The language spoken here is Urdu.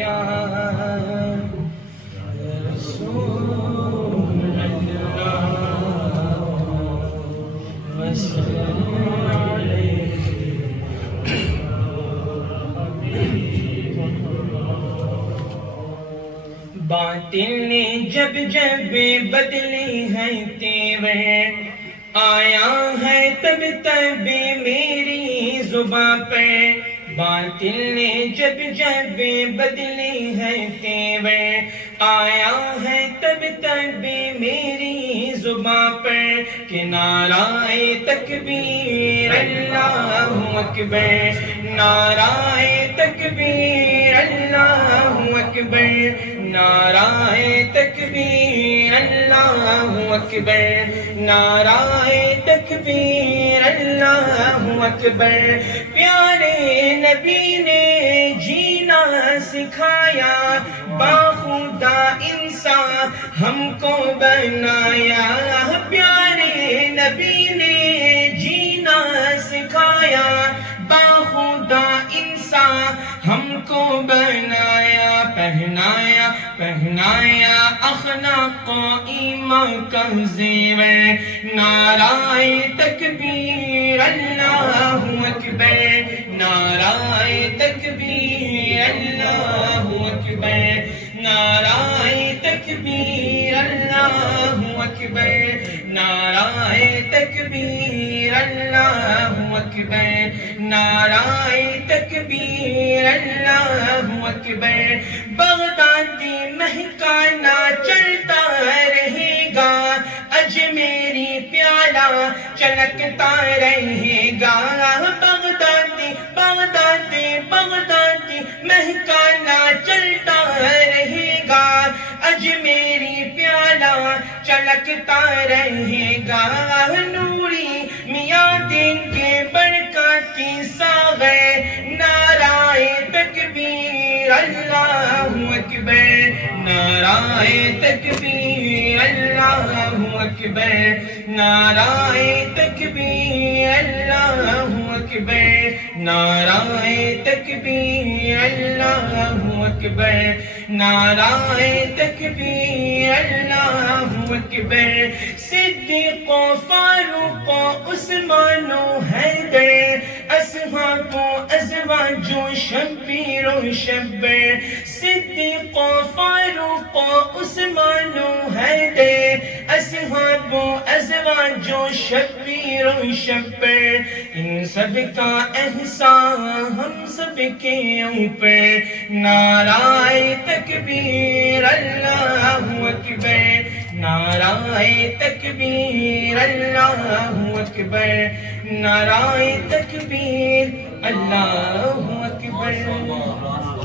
یا رسول اللہ وسلم علیہ. باطل نے جب جب بدلی ہے تیور، آیا ہے تب تب میری زباں پر. باطل نے جب جب بدلی ہے تیور، آیا ہے تب تب میری زباں پر کہ نعرہ تکبیر اللہ اکبر، نعرہ تکبیر اللہ اکبر، نعرہ تکبیر اللہ اکبر، نعرہ تکبیر اللہ اکبر. پیارے نبی نے جینا سکھایا، باخدا انسان ہم کو بنایا. پیارے نبی نے جینا سکھایا، باخدا انسان ہم کو بنایا. پہنایا پہنایا اخلاق و ایمان کا زیور، نعرہ تکبیر اللہ اکبر، نعرہ تکبیر اللہ اکبر، نعرہ تکبیر اللہ اکبر، نعرہ تکبیر اللہ اکبر، نعرہ تکبیر اللہ اکبر. بغدادی مہکانا چلتا رہے گا، اجمیری پیالہ چلکتا رہے گا. بغدادی بغدادی بغدادی مہکانا چلتا رہے گا، اجمیری پیالہ چلکتا رہے گا. نوری میاں دیں گے برکاتی ساغر، نعرہ تکبیر اللہ اکبر، نعرہ تکبیر اللہ اکبر، نعرہ تکبیر اللہ اکبر، نعرہ تکبیر اللہ اکبر، نعرہ تکبیر اللہ اکبر. صدیق و فاروق و عثمان و حیدر، اصحاب و ازواج و شبیر و شبر. صدیق و فاروق و عثمان و حیدر، اصحاب و ازواج و شبیر و شبر. ان سب کا احسان ہم سب کے اوپر، نعرہ تکبیر اللہ اکبر، نعرہ تکبیر اللہ اکبر، نعرہ تکبیر اللہ اکبر.